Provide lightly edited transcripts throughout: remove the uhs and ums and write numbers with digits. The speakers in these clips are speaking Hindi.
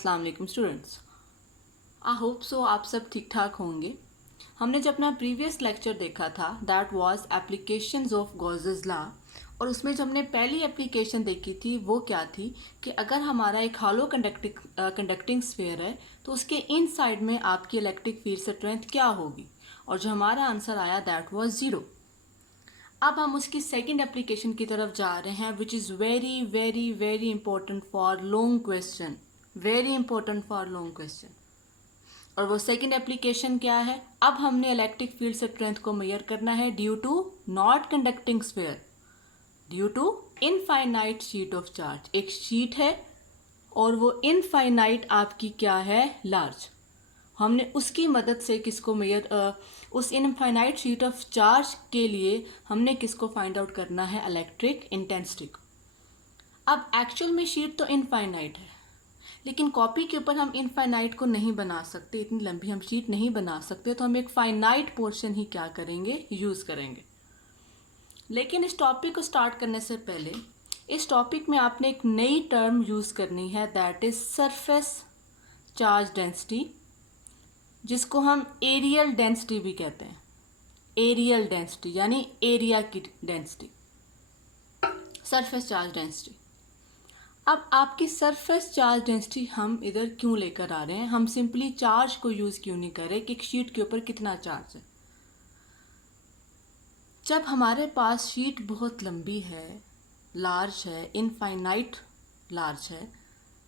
अस्सलाम वालेकुम स्टूडेंट्स। आई होप सो आप सब ठीक ठाक होंगे। हमने जब अपना प्रीवियस लेक्चर देखा था that was applications of Gauss's law, और उसमें जो हमने पहली एप्लीकेशन देखी थी वो क्या थी कि अगर हमारा एक हॉलो कंडक्टिंग स्फीयर है तो उसके इनसाइड में आपकी इलेक्ट्रिक फील्ड स्ट्रेंथ क्या होगी, और जो हमारा आंसर आया दैट वाज 0। अब हम उसकी सेकंड एप्लीकेशन की तरफ जा रहे हैं which is very very very important for long question, very important for long question. और वो सेकंड एप्लीकेशन क्या है? अब हमने इलेक्ट्रिक फील्ड स्ट्रेंथ को मेजर करना है due to not conducting sphere, due to infinite sheet of charge. एक शीट है और वो इनफाइनाइट आपकी क्या है? लार्ज। हमने उसकी मदद से किसको मेजर, उस इनफाइनाइट शीट ऑफ चार्ज के लिए हमने किसको फाइंड आउट करना है? इलेक्ट्रिक इंटेंसिटी को। अब एक्चुअल में शीट तो इनफाइनाइट है, लेकिन कॉपी के ऊपर हम इनफाइनाइट को नहीं बना सकते, इतनी लंबी हम शीट नहीं बना सकते, तो हम एक फाइनाइट पोर्शन ही क्या करेंगे? यूज़ करेंगे। लेकिन इस टॉपिक को स्टार्ट करने से पहले इस टॉपिक में आपने एक नई टर्म यूज़ करनी है that is surface charge density, जिसको हम एरियल डेंसिटी भी कहते हैं। एरियल डेंसिटी यानी एरिया की डेंसिटी, सरफेस चार्ज डेंसिटी। अब आपकी सरफेस चार्ज डेंसिटी हम इधर क्यों लेकर आ रहे हैं? हम सिंपली चार्ज को यूज़ क्यों नहीं कर रहे कि एक शीट के ऊपर कितना चार्ज है। जब हमारे पास शीट बहुत लंबी है, लार्ज है, इनफाइनाइट लार्ज है,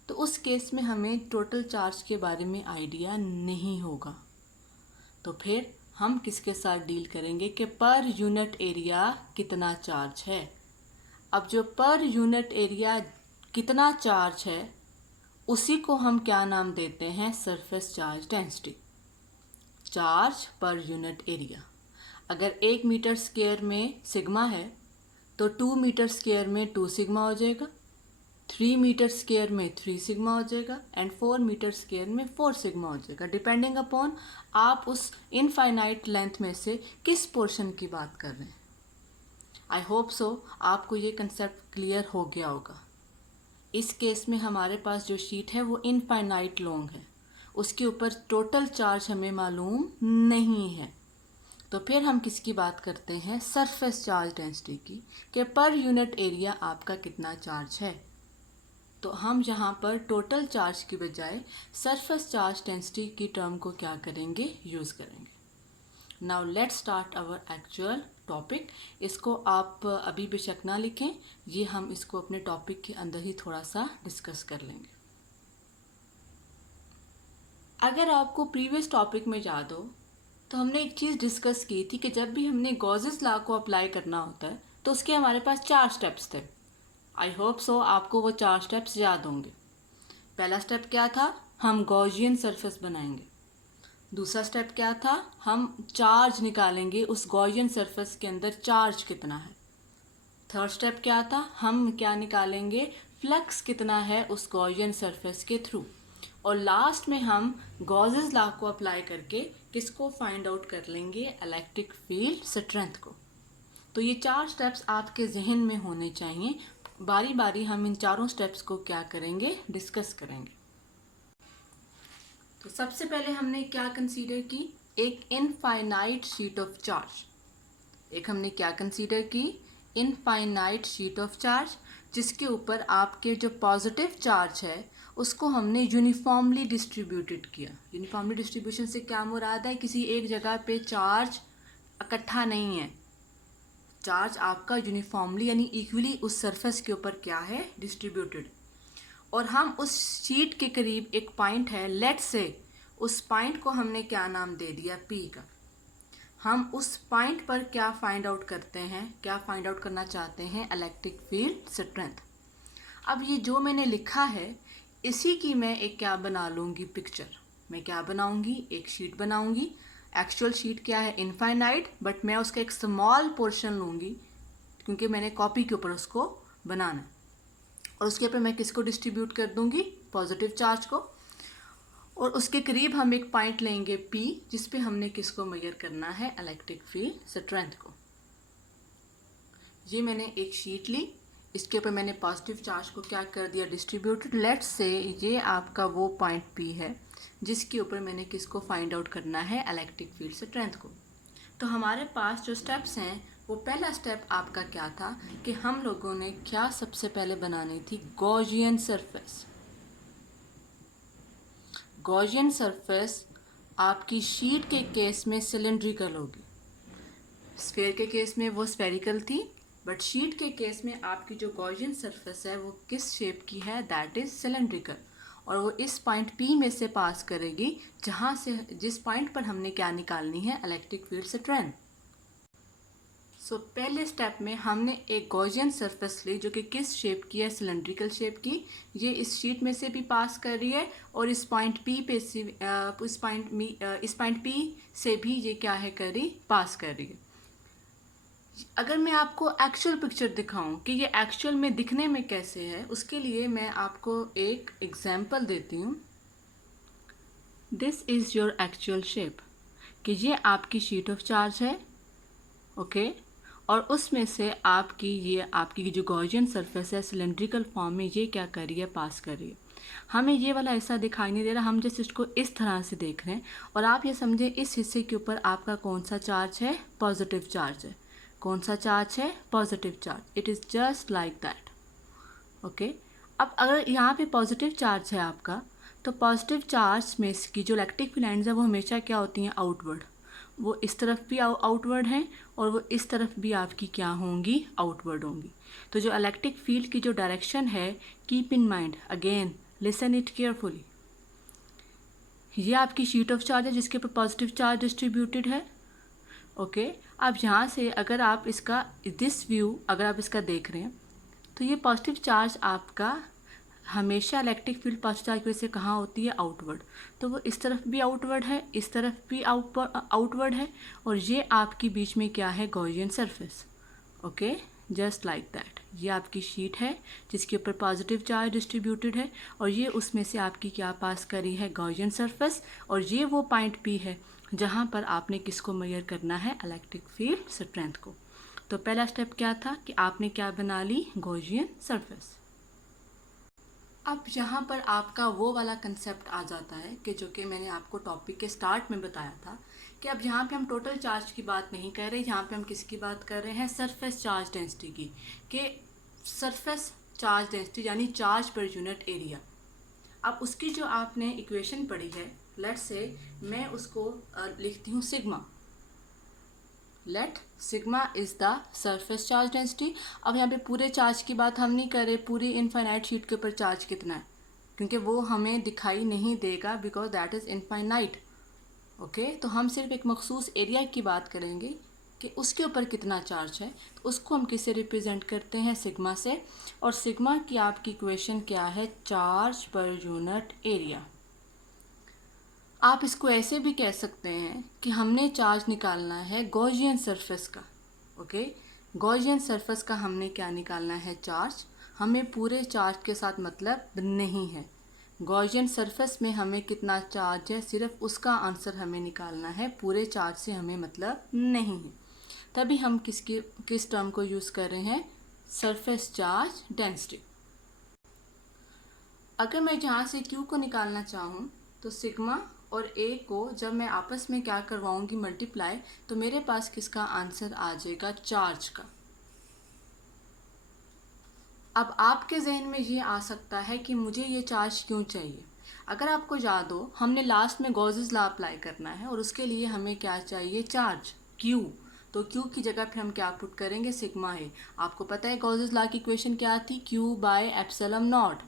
तो उस केस में हमें टोटल चार्ज के बारे में आइडिया नहीं होगा। तो फिर हम किसके साथ डील करेंगे कि पर यूनिट एरिया कितना चार्ज है। अब जो पर यूनिट एरिया कितना चार्ज है उसी को हम क्या नाम देते हैं? Surface charge density, charge per unit area. अगर 1 मीटर स्क्वायर में सिग्मा है तो 2 मीटर स्क्वायर में 2 सिग्मा हो जाएगा, 3 मीटर स्क्वायर में 3 सिग्मा हो जाएगा, एंड 4 मीटर स्क्वायर में 4 सिग्मा हो जाएगा, डिपेंडिंग अपॉन आप उस इनफाइनाइट लेंथ में से किस पोर्शन की बात कर रहे हैं। आई होप सो आपको ये कंसेप्ट क्लियर हो गया होगा। इस केस में हमारे पास जो शीट है वो इनफाइनाइट लॉन्ग है, उसके ऊपर टोटल चार्ज हमें मालूम नहीं है, तो फिर हम किसकी बात करते हैं? सरफेस चार्ज डेंसिटी की, कि पर यूनिट एरिया आपका कितना चार्ज है। तो हम यहाँ पर टोटल चार्ज की बजाय सरफेस चार्ज डेंसिटी की टर्म को क्या करेंगे? यूज़ करेंगे। Now let's start our actual topic. इसको आप अभी बेशक ना लिखें, ये हम इसको अपने टॉपिक के अंदर ही थोड़ा सा डिस्कस कर लेंगे। अगर आपको प्रीवियस टॉपिक में याद हो तो हमने एक चीज़ डिस्कस की थी कि जब भी हमने गॉसेस लॉ को अप्लाई करना होता है तो उसके हमारे पास 4 स्टेप्स थे। आई होप सो आपको वो 4 स्टेप्स याद होंगे। पहला स्टेप क्या था? हम गॉसियन सरफेस बनाएंगे। दूसरा स्टेप क्या था? हम चार्ज निकालेंगे, उस गॉसियन सरफेस के अंदर चार्ज कितना है। थर्ड स्टेप क्या था? हम क्या निकालेंगे? फ्लक्स कितना है उस गॉसियन सरफेस के थ्रू। और लास्ट में हम गॉसेस लॉ को अप्लाई करके किसको फाइंड आउट कर लेंगे? इलेक्ट्रिक फील्ड स्ट्रेंथ को। तो ये 4 स्टेप्स आपके जहन में होने चाहिए। बारी बारी हम इन चारों स्टेप्स को क्या करेंगे? डिस्कस करेंगे। तो सबसे पहले हमने क्या कंसीडर की? एक इनफाइनाइट शीट ऑफ चार्ज। एक हमने क्या कंसीडर की? इनफाइनाइट शीट ऑफ चार्ज, जिसके ऊपर आपके जो पॉजिटिव चार्ज है उसको हमने यूनिफॉर्मली डिस्ट्रीब्यूटेड किया। यूनिफॉर्मली डिस्ट्रीब्यूशन से क्या मुराद है? किसी एक जगह पे चार्ज इकट्ठा नहीं है, चार्ज आपका यूनिफॉर्मली यानी इक्वली उस सरफेस के ऊपर क्या है? डिस्ट्रीब्यूटेड। और हम उस शीट के करीब एक पॉइंट है, लेट्स से उस पॉइंट को हमने क्या नाम दे दिया? पी का। हम उस पॉइंट पर क्या फाइंड आउट करते हैं? क्या फाइंड आउट करना चाहते हैं? Electric field strength. अब ये जो मैंने लिखा है इसी की मैं एक क्या बना लूँगी? पिक्चर। मैं क्या बनाऊँगी? एक शीट बनाऊँगी। एक्चुअल शीट क्या है? इनफाइनाइट, बट मैं उसका एक स्मॉल पोर्शन लूँगी क्योंकि मैंने कॉपी के ऊपर उसको बनाना है, और उसके ऊपर मैं किसको डिस्ट्रीब्यूट कर दूँगी? पॉजिटिव चार्ज को। और उसके करीब हम एक पॉइंट लेंगे P, जिस पे हमने किसको मेजर करना है? इलेक्ट्रिक फील्ड स्ट्रेंथ को। ये मैंने एक शीट ली, इसके ऊपर मैंने पॉजिटिव चार्ज को क्या कर दिया, डिस्ट्रीब्यूटेड। लेट्स से ये आपका वो पॉइंट पी है जिसके ऊपर मैंने किसको फाइंड आउट करना है, इलेक्ट्रिक फील्ड स्ट्रेंथ को। तो हमारे पास जो स्टेप्स हैं, वो पहला स्टेप आपका क्या था कि हम लोगों ने क्या सबसे पहले बनानी थी, गॉसियन सरफेस। गॉसियन सरफेस आपकी शीट के केस में सिलेंड्रिकल होगी, स्फेयर के केस में वो स्फेरिकल थी, बट शीट के केस में आपकी जो गॉसियन सरफेस है वो किस शेप की है, दैट इज सिलेंड्रिकल। और वो इस पॉइंट पी में से पास करेगी जहाँ से, जिस पॉइंट पर हमने क्या निकालनी है, इलेक्ट्रिक फील्ड स्ट्रेंथ। सो पहले स्टेप में हमने एक गॉसियन सरफेस ली जो कि किस शेप की है, सिलेंड्रिकल शेप की। ये इस शीट में से भी पास कर रही है और इस पॉइंट पी पे से इस पॉइंट पी से भी ये क्या है, कर रही, पास कर रही है। अगर मैं आपको एक्चुअल पिक्चर दिखाऊं कि ये एक्चुअल में दिखने में कैसे है, उसके लिए मैं आपको एक एग्जांपल देती हूँ। This is your actual shape, कि ये आपकी शीट ऑफ चार्ज है, ओके और उसमें से आपकी जो गॉसियन सरफेस है सिलेंड्रिकल फॉर्म में ये क्या कर रही है, पास कर रही है। हमें ये वाला ऐसा दिखाई नहीं दे रहा, हम जैसे इसको इस तरह से देख रहे हैं। और आप ये समझें इस हिस्से के ऊपर आपका कौन सा चार्ज है, पॉजिटिव चार्ज है। कौन सा चार्ज है, positive charge. It is just like that, okay. अब अगर यहाँ पे पॉजिटिव चार्ज है आपका, तो पॉजिटिव चार्ज में की जो इलेक्ट्रिक फील्ड लाइन्स है वो हमेशा क्या होती हैं, आउटवर्ड। वो इस तरफ भी आउटवर्ड हैं और वो इस तरफ भी आपकी क्या होंगी, आउटवर्ड होंगी। तो जो इलेक्ट्रिक फील्ड की जो डायरेक्शन है, keep in mind, again listen it carefully. ये आपकी शीट ऑफ चार्ज है जिसके ऊपर पॉजिटिव चार्ज डिस्ट्रीब्यूटेड है, ओके। अब यहाँ से अगर आप इसका दिस व्यू अगर आप इसका देख रहे हैं, तो ये पॉजिटिव चार्ज आपका हमेशा इलेक्ट्रिक फील्ड पॉजिटिव चार्ज की वजह से कहाँ होती है, आउटवर्ड। तो वो इस तरफ भी आउटवर्ड है, इस तरफ भी आउटवर्ड है, और ये आपकी बीच में क्या है, Gaussian surface, okay, just like that. ये आपकी शीट है जिसके ऊपर पॉजिटिव चार्ज डिस्ट्रीब्यूटेड है, और ये उसमें से आपकी क्या पास करी है, गॉसियन सरफेस। और ये वो पॉइंट पी है जहाँ पर आपने किसको मेजर करना है, इलेक्ट्रिक फील्ड स्ट्रेंथ को। तो पहला स्टेप क्या था कि आपने क्या बना ली, गॉसियन सरफेस। अब यहाँ पर आपका वो वाला कंसेप्ट आ जाता है कि जो कि मैंने आपको टॉपिक के स्टार्ट में बताया था कि अब यहाँ पे हम टोटल चार्ज की बात नहीं कर रहे, यहाँ पे हम किसकी बात कर रहे हैं, सरफेस चार्ज डेंसिटी की, कि सरफेस चार्ज डेंसिटी यानी चार्ज पर यूनिट एरिया। अब उसकी जो आपने इक्वेशन पढ़ी है, लेट्स से मैं उसको लिखती हूँ sigma. Let sigma is the surface charge density. अब यहाँ पे पूरे चार्ज की बात हम नहीं कर रहे, पूरी इनफाइनाइट शीट के ऊपर चार्ज कितना है, क्योंकि वो हमें दिखाई नहीं देगा because that is infinite, okay. तो हम सिर्फ एक मखसूस एरिया की बात करेंगे कि उसके ऊपर कितना चार्ज है। तो उसको हम किससे रिप्रेजेंट करते हैं, सिग्मा से। और सिग्मा की आपकी इक्वेशन क्या है, चार्ज पर यूनिट एरिया। आप इसको ऐसे भी कह सकते हैं कि हमने चार्ज निकालना है गॉसियन सरफेस का, ओके। गॉसियन सरफेस का हमने क्या निकालना है, चार्ज। हमें पूरे चार्ज के साथ मतलब नहीं है, गॉसियन सरफेस में हमें कितना चार्ज है सिर्फ उसका आंसर हमें निकालना है, पूरे चार्ज से हमें मतलब नहीं है। तभी हम किस टर्म को यूज़ कर रहे हैं, सरफेस चार्ज डेंसिटी। अगर मैं जहाँ से Q को निकालना चाहूँ तो सिग्मा और A को जब मैं आपस में क्या करवाऊँगी, मल्टीप्लाई, तो मेरे पास किसका आंसर आ जाएगा, चार्ज का। अब आपके जहन में ये आ सकता है कि मुझे ये चार्ज क्यों चाहिए। अगर आपको याद हो, हमने लास्ट में गॉसेस लॉ अप्लाई करना है और उसके लिए हमें क्या चाहिए, चार्ज, Q। तो Q की जगह फिर हम क्या पुट करेंगे, सिग्मा है। आपको पता है गॉसेस लॉ की इक्वेशन क्या थी, Q by epsilon naught,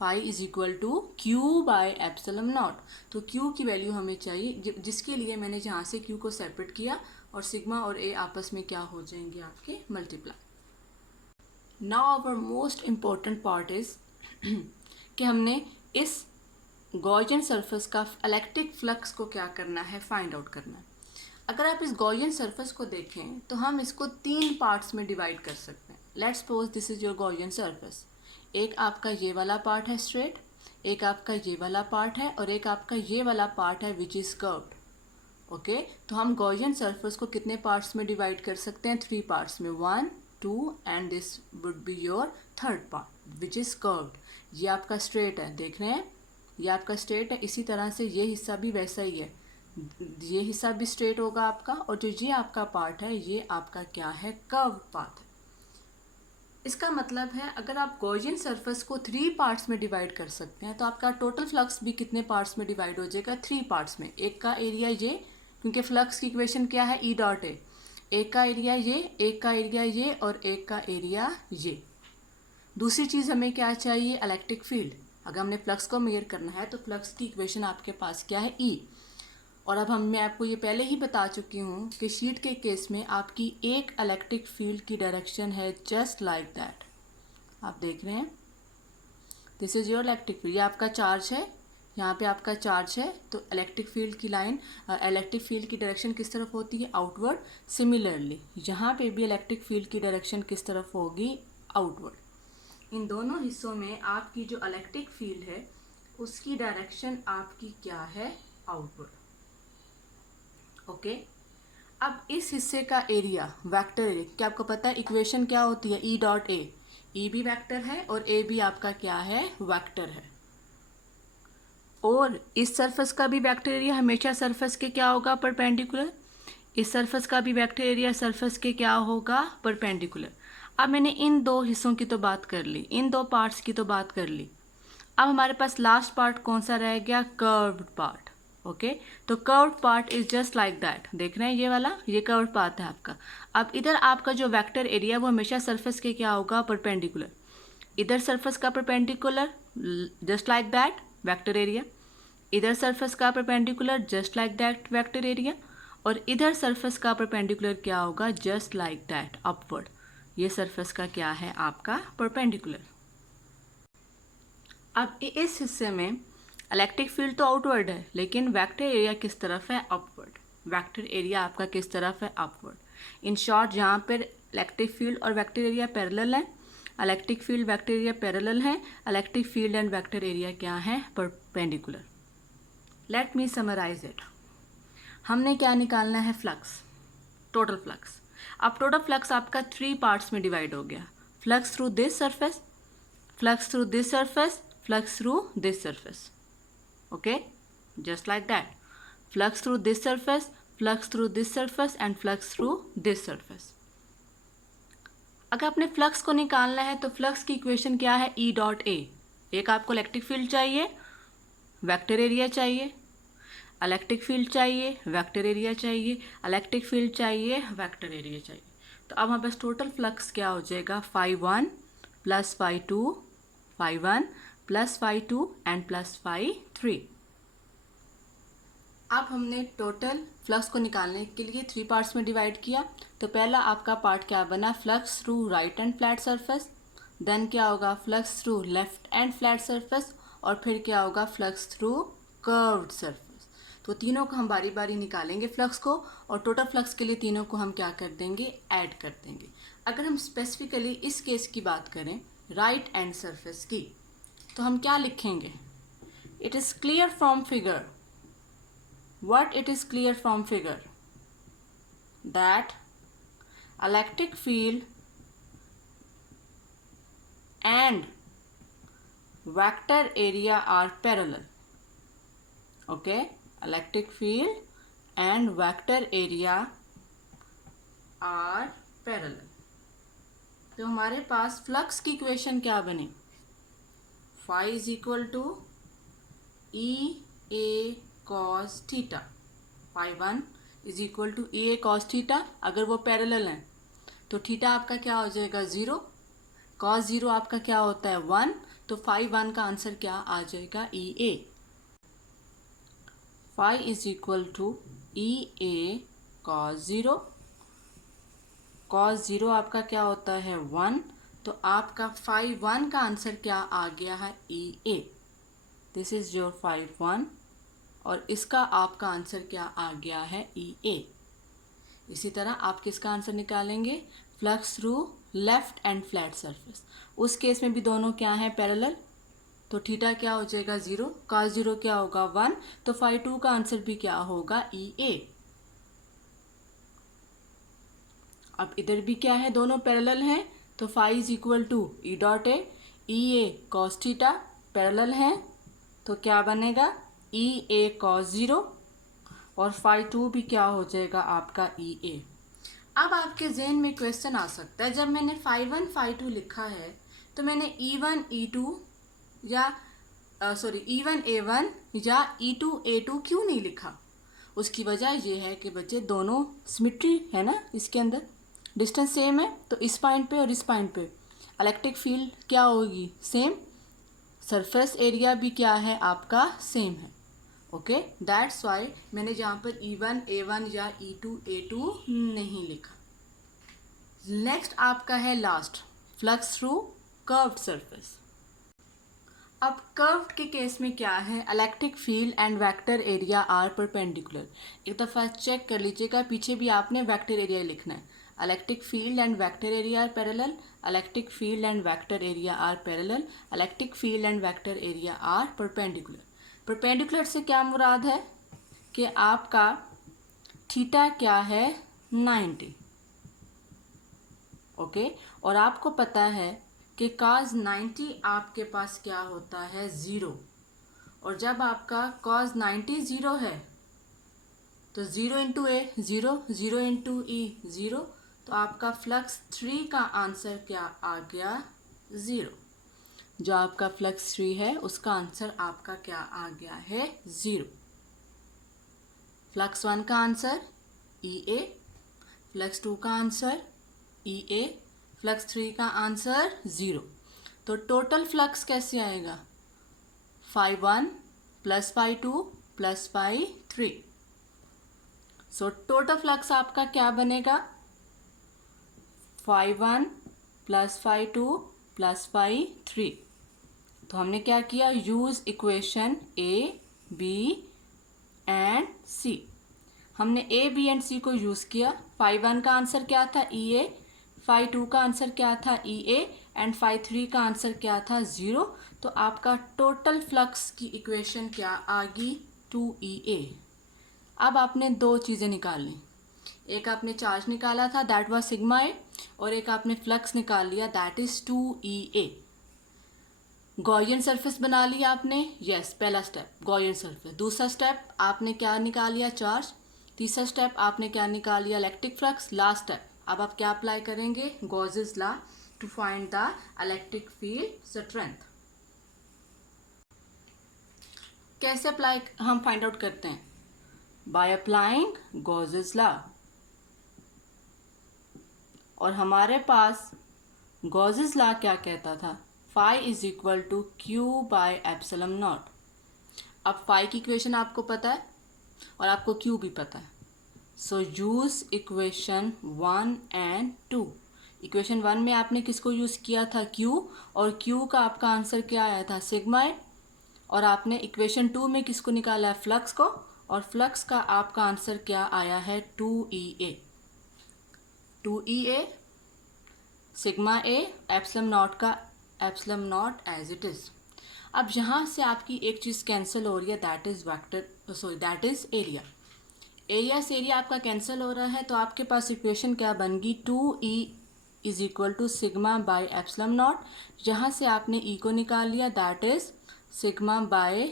phi is equal to Q by epsilon naught. तो Q की वैल्यू हमें चाहिए, जिसके लिए मैंने जहाँ से Q को सेपरेट किया और सिग्मा और A आपस में क्या हो जाएंगे, आपके multiply. Now our most important part is कि हमने इस गॉसियन सरफेस का इलेक्ट्रिक फ्लक्स को क्या करना है, फाइंड आउट करना है। अगर आप इस गॉसियन सरफेस को देखें तो हम इसको 3 पार्ट्स में डिवाइड कर सकते हैं। Let's suppose this is your Gaussian surface. एक आपका ये वाला पार्ट है स्ट्रेट, एक आपका ये वाला पार्ट है, और एक आपका ये वाला पार्ट है विच इज़ कर्व्ड, ओके। तो हम गॉसियन सरफेस को कितने पार्ट्स में डिवाइड कर सकते हैं, 3 पार्ट्स में, 1 2 and this would be your third part which is curved. ये आपका स्ट्रेट है, देख रहे हैं, ये आपका स्ट्रेट है. इसी तरह से ये हिस्सा भी वैसा ही है, ये हिस्सा भी स्ट्रेट होगा आपका, और जो ये आपका पार्ट है ये आपका क्या है, कर्व पाथ है. इसका मतलब है अगर आप गॉसियन सरफेस को 3 पार्ट्स में डिवाइड कर सकते हैं तो आपका टोटल फ्लक्स भी कितने पार्ट्स में डिवाइड हो जाएगा, 3 पार्ट्स में. एक का एरिया ये, क्योंकि फ्लक्स की इक्वेशन क्या है, ई डॉट ए. एक का एरिया ये, एक का एरिया ये, और एक का एरिया ये. दूसरी चीज़ हमें क्या चाहिए, इलेक्ट्रिक फील्ड. अगर हमने फ्लक्स को मेजर करना है तो फ्लक्स की इक्वेशन आपके पास क्या है, ई. और अब मैं आपको ये पहले ही बता चुकी हूँ कि शीट के केस में आपकी एक इलेक्ट्रिक फील्ड की डायरेक्शन है जस्ट लाइक दैट. आप देख रहे हैं, this is your electric field. ये आपका चार्ज है, यहाँ पे आपका चार्ज है, तो इलेक्ट्रिक फील्ड की लाइन, इलेक्ट्रिक फील्ड की डायरेक्शन किस तरफ होती है, आउटवर्ड. सिमिलरली यहाँ पे भी इलेक्ट्रिक फील्ड की डायरेक्शन किस तरफ होगी, आउटवर्ड. इन दोनों हिस्सों में आपकी जो इलेक्ट्रिक फील्ड है उसकी डायरेक्शन आपकी क्या है, आउटवर्ड. ओके. अब इस हिस्से का एरिया, वेक्टर एरिया, क्या आपको पता है इक्वेशन क्या होती है, ई डॉट ए. ई भी वेक्टर है और ए भी आपका क्या है, वेक्टर है. और इस सरफेस का भी वेक्टर एरिया हमेशा सरफेस के क्या होगा, परपेंडिकुलर. इस सरफेस का भी वेक्टर एरिया सरफेस के क्या होगा, परपेंडिकुलर. अब मैंने इन दो हिस्सों की तो बात कर ली, इन दो पार्ट्स की तो बात कर ली. अब हमारे पास लास्ट पार्ट कौन सा रह गया, कर्व्ड पार्ट. ओके, तो curved part is just like that. देख रहे हैं ये वाला, ये कर्व्ड पार्ट है आपका. अब इधर आपका जो वेक्टर एरिया वो हमेशा सरफेस के क्या होगा, परपेंडिकुलर. इधर सरफेस का perpendicular just like that vector area, इधर सरफेस का perpendicular just like that vector area, और इधर सरफेस का परपेंडिकुलर क्या होगा, जस्ट लाइक दैट अपवर्ड. ये सरफेस का क्या है, आपका परपेंडिकुलर. अब इस हिस्से में इलेक्ट्रिक फील्ड तो आउटवर्ड है, लेकिन वेक्टर एरिया किस तरफ है, अपवर्ड. वेक्टर एरिया आपका किस तरफ है, अपवर्ड. इन शॉर्ट यहाँ पर इलेक्ट्रिक फील्ड और वेक्टर एरिया पैरेलल है, electric field vector area parallel है, electric field and vector area क्या है, perpendicular. Let me summarise it. हमने क्या निकालना है, फ्लक्स, टोटल फ्लक्स. अब टोटल फ्लक्स आपका 3 पार्ट्स में डिवाइड हो गया. Flux through this surface, flux through this surface, flux through this surface. Okay, just like that. Flux through this surface, flux through this surface and flux through this surface. अगर आपने फ्लक्स को निकालना है तो फ्लक्स की इक्वेशन क्या है, E डॉट ए. एक आपको इलेक्ट्रिक फील्ड चाहिए, वेक्टर एरिया चाहिए, इलेक्ट्रिक फील्ड चाहिए, वेक्टर एरिया चाहिए, इलेक्ट्रिक फील्ड चाहिए, वेक्टर एरिया चाहिए. तो अब हमारे पास टोटल फ्लक्स क्या हो जाएगा, φ1 प्लस φ2, φ1 प्लस φ2 एंड प्लस φ3. अब हमने टोटल फ्लक्स को निकालने के लिए 3 पार्ट्स में डिवाइड किया. तो पहला आपका पार्ट क्या बना, flux through right end flat surface. Then क्या होगा, flux through left end flat surface, और फिर क्या होगा, फ्लक्स थ्रू कर्व्ड सरफेस. तो तीनों को हम बारी बारी निकालेंगे फ्लक्स को, और टोटल फ्लक्स के लिए तीनों को हम क्या कर देंगे, ऐड कर देंगे. अगर हम स्पेसिफिकली इस केस की बात करें, राइट एंड सरफेस की, तो हम क्या लिखेंगे, it is clear from figure. What it is clear from figure, that electric field and vector area are parallel. Okay, electric field and vector area are parallel. तो हमारे पास फ्लक्स की इक्वेशन क्या बनी, phi is equal to E A cos theta. φ1 is equal to E A cos theta. अगर वो पैरेलल हैं तो थीटा आपका क्या हो जाएगा, 0. कॉस 0 आपका क्या होता है, 1. तो φ1 का आंसर क्या आ जाएगा, E A. phi is equal to E A cos 0. Cos 0 आपका क्या होता है, 1. तो आपका φ1 का आंसर क्या आ गया है, ई ए. दिस इज योर φ1, और इसका आपका आंसर क्या आ गया है, ई ए. इसी तरह आप किसका आंसर निकालेंगे, flux through left end flat surface. उस केस में भी दोनों क्या हैं, पैरेलल. तो थीटा क्या हो जाएगा, 0. कॉस 0 क्या होगा, 1. तो φ2 का आंसर भी क्या होगा, ई ए. अब इधर भी क्या है, दोनों पैरेलल हैं, तो phi is equal to E dot A, E A cos theta parallel हैं, तो क्या बनेगा ई ए कॉस ज़ीरो, और फाई टू भी क्या हो जाएगा आपका ई ए। अब आपके जहन में क्वेश्चन आ सकता है, जब मैंने फाई वन फाई टू लिखा है तो मैंने ई वन ई टू या ई वन ए वन या ई टू ए टू क्यों नहीं लिखा? उसकी वजह ये है कि बच्चे दोनों सिमेट्री है ना, इसके अंदर डिस्टेंस सेम है, तो इस पॉइंट पे और इस पॉइंट पे इलेक्ट्रिक फील्ड क्या होगी, सेम, सरफेस एरिया भी क्या है आपका, सेम है। ओके, दैट्स वाई मैंने जहाँ पर ई वन ए वन या ई टू ए टू नहीं लिखा। नेक्स्ट आपका है last, flux through curved surface. अब कर्व्ड के केस में क्या है, electric field and vector area are perpendicular. एक दफ़ा चेक कर लीजिएगा, पीछे भी आपने वेक्टर एरिया लिखना है। Electric field and vector area are parallel, electric field and vector area are parallel, electric field and vector area are perpendicular. Perpendicular से क्या मुराद है कि आपका थीटा क्या है 90। ओके, और आपको पता है कि cos 90 आपके पास क्या होता है, ज़ीरो, और जब आपका cos 90 ज़ीरो है तो zero into A zero, zero into E zero, तो आपका फ्लक्स 3 का आंसर क्या आ गया, ज़ीरो। जो आपका फ्लक्स 3 है उसका आंसर आपका क्या आ गया है, ज़ीरो। फ्लक्स 1 का आंसर ई ए, फ्लक्स 2 का आंसर ई ए, फ्लक्स 3 का आंसर ज़ीरो। तो टोटल फ्लक्स कैसे आएगा, phi one plus phi two plus phi three. So total flux आपका क्या बनेगा, phi one plus phi two plus phi three. तो हमने क्या किया, use equation A B and C. हमने ए बी एंड सी को यूज़ किया। फाई वन का आंसर क्या था, ई ए, फाई टू का आंसर क्या था, ई ए, एंड फाई थ्री का आंसर क्या था, ज़ीरो। तो आपका टोटल फ्लक्स की इक्वेशन क्या आ गई, 2EA। अब आपने दो चीज़ें निकालनी, एक आपने चार्ज निकाला था दैट वाज सिग्मा ए, और एक आपने फ्लक्स निकाल लिया that is 2EA। Gaussian surface बना लिया आपने, यस, पहला स्टेप गॉसियन सरफेस। दूसरा स्टेप आपने क्या निकाल लिया, चार्ज। तीसरा स्टेप आपने क्या निकाल लिया, इलेक्ट्रिक फ्लक्स। लास्ट स्टेप अब आप क्या अप्लाई करेंगे, Gauss's law to find the electric field strength. कैसे अप्लाई हम फाइंड आउट करते हैं, बाय अप्लाइंग गॉसेस लॉ। और हमारे पास गॉसेस लॉ क्या कहता था, phi is equal to Q by epsilon naught. अब फाई की इक्वेशन आपको पता है और आपको क्यू भी पता है, so use equation 1 and 2। Equation 1 में आपने किसको यूज़ किया था, क्यू, और क्यू का आपका आंसर क्या आया था, सिग्मा ए। और आपने इक्वेशन 2 में किसको निकाला है, फ्लक्स को, और फ्लक्स का आपका आंसर क्या आया है, 2EA। 2EA sigma A epsilon nought का epsilon nought as it is. अब यहाँ से आपकी एक चीज़ कैंसिल हो रही है, that is vector, sorry that is area. Area से एरिया आपका कैंसिल हो रहा है, तो आपके पास इक्वेशन क्या बन गई, 2E is equal to sigma by epsilon naught. यहाँ से आपने ई को निकाल लिया, that is sigma by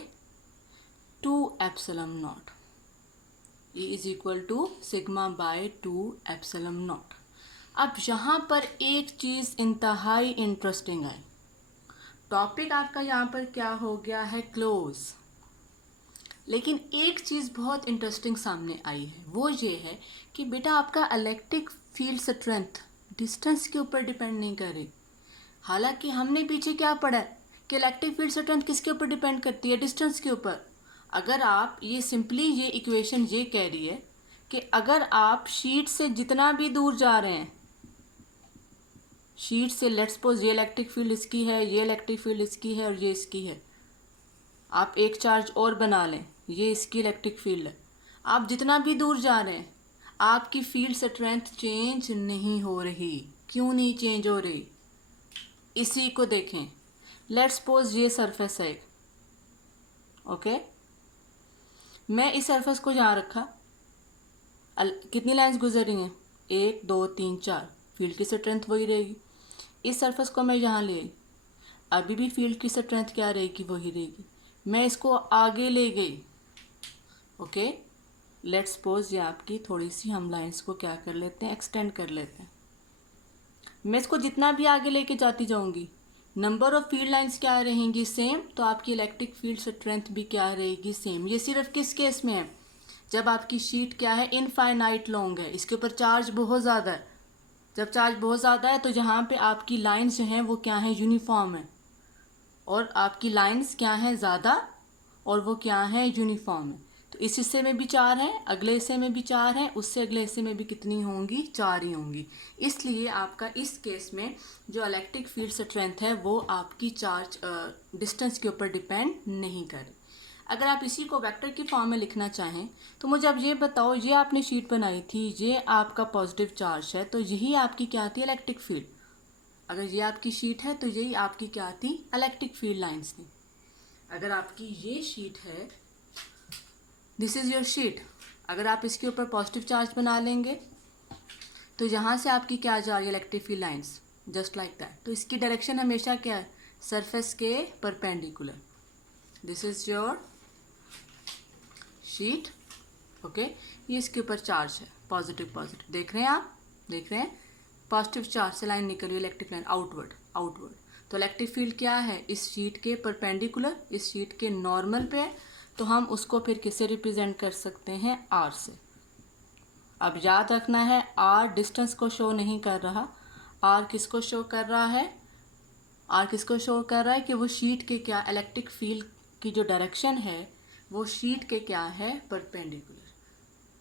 2 epsilon naught. E is equal to sigma by 2 epsilon naught. अब यहाँ पर एक चीज़ इंतहाई इंटरेस्टिंग है, टॉपिक आपका यहाँ पर क्या हो गया है, क्लोज। लेकिन एक चीज़ बहुत इंटरेस्टिंग सामने आई है, वो ये है कि बेटा आपका इलेक्ट्रिक फील्ड स्ट्रेंथ डिस्टेंस के ऊपर डिपेंड नहीं कर रही। हालांकि हमने पीछे क्या पढ़ा है कि इलेक्ट्रिक फील्ड स्ट्रेंथ किसके ऊपर डिपेंड करती है, डिस्टेंस के ऊपर। अगर आप ये सिंपली ये इक्वेशन ये कह रही है कि अगर आप शीट से जितना भी दूर जा रहे हैं, शीट से लेट्स सपोज ये इलेक्ट्रिक फील्ड इसकी है, ये इलेक्ट्रिक फील्ड इसकी है और ये इसकी है, आप एक चार्ज और बना लें, ये इसकी इलेक्ट्रिक फील्ड है, आप जितना भी दूर जा रहे हैं आपकी फील्ड स्ट्रेंथ चेंज नहीं हो रही। क्यों नहीं चेंज हो रही, इसी को देखें। लेट्स सपोज ये सरफेस है, ओके, मैं इस सरफेस को जहाँ रखा, कितनी लाइंस गुजर रही हैं, 1 2 3 4, फील्ड की स्ट्रेंथ वही रहेगी। इस सरफेस को मैं यहाँ ले, अभी भी फील्ड की स्ट्रेंथ क्या रहेगी, वही रहेगी। मैं इसको आगे ले गई, ओके। लेट्स सपोज ये आपकी थोड़ी सी हम लाइंस को क्या कर लेते हैं, एक्सटेंड कर लेते हैं। मैं इसको जितना भी आगे लेके जाती जाऊंगी, नंबर ऑफ फील्ड लाइंस क्या रहेंगी, सेम, तो आपकी इलेक्ट्रिक फील्ड स्ट्रेंथ भी क्या रहेगी, सेम। ये सिर्फ किस केस में है, जब आपकी शीट क्या है, इनफाइनाइट लॉन्ग है, इसके ऊपर चार्ज बहुत ज़्यादा है। जब चार्ज बहुत ज़्यादा है तो यहाँ पे आपकी लाइंस जो हैं वो क्या हैं, यूनिफॉर्म है, और आपकी लाइंस क्या हैं, ज़्यादा, और वो क्या है, यूनिफॉर्म है। तो इस हिस्से में भी 4 हैं, अगले हिस्से में भी 4 हैं, उससे अगले हिस्से में भी कितनी होंगी, 4 ही होंगी। इसलिए आपका इस केस में जो इलेक्ट्रिक फील्ड स्ट्रेंथ है वो आपकी चार्ज डिस्टेंस के ऊपर डिपेंड नहीं करे। अगर आप इसी को वेक्टर की फॉर्म में लिखना चाहें तो मुझे अब ये बताओ, ये आपने शीट बनाई थी, ये आपका पॉजिटिव चार्ज है, तो यही आपकी क्या थी, इलेक्ट्रिक फील्ड। अगर ये आपकी शीट है तो यही आपकी क्या थी, इलेक्ट्रिक फील्ड लाइंस थी। अगर आपकी ये शीट है, दिस इज़ योर शीट, अगर आप इसके ऊपर पॉजिटिव चार्ज बना लेंगे तो यहाँ से आपकी क्या जा रही है, electric field lines, just like that. तो इसकी डायरेक्शन हमेशा क्या है, सरफेस के perpendicular. This is your sheet, okay. ये इसके ऊपर चार्ज है, पॉजिटिव पॉजिटिव, देख रहे हैं आप, देख रहे हैं, पॉजिटिव चार्ज से लाइन निकली, इलेक्ट्रिक लाइन आउटवर्ड आउटवर्ड। तो इलेक्ट्रिक फील्ड क्या है, इस शीट के परपेंडिकुलर, इस शीट के नॉर्मल पे है, तो हम उसको फिर किससे रिप्रेजेंट कर सकते हैं, आर से। अब याद रखना है, आर डिस्टेंस को शो नहीं कर रहा, आर किसको शो कर रहा है, आर किसको शो कर रहा है कि वो शीट के क्या, इलेक्ट्रिक फील्ड की जो डायरेक्शन है वो शीट के क्या है, परपेंडिकुलर।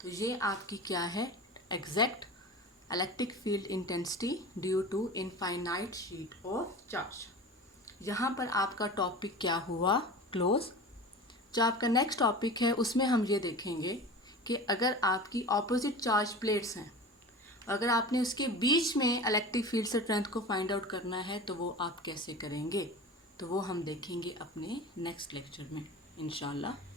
तो ये आपकी क्या है, exact electric field intensity due to infinite sheet of charge. यहाँ पर आपका टॉपिक क्या हुआ, क्लोज। जो आपका नेक्स्ट टॉपिक है उसमें हम ये देखेंगे कि अगर आपकी ऑपोजिट चार्ज प्लेट्स हैं, अगर आपने उसके बीच में इलेक्ट्रिक फील्ड स्ट्रेंथ को फाइंड आउट करना है तो वो आप कैसे करेंगे, तो वो हम देखेंगे अपने नेक्स्ट लेक्चर में इंशाल्लाह।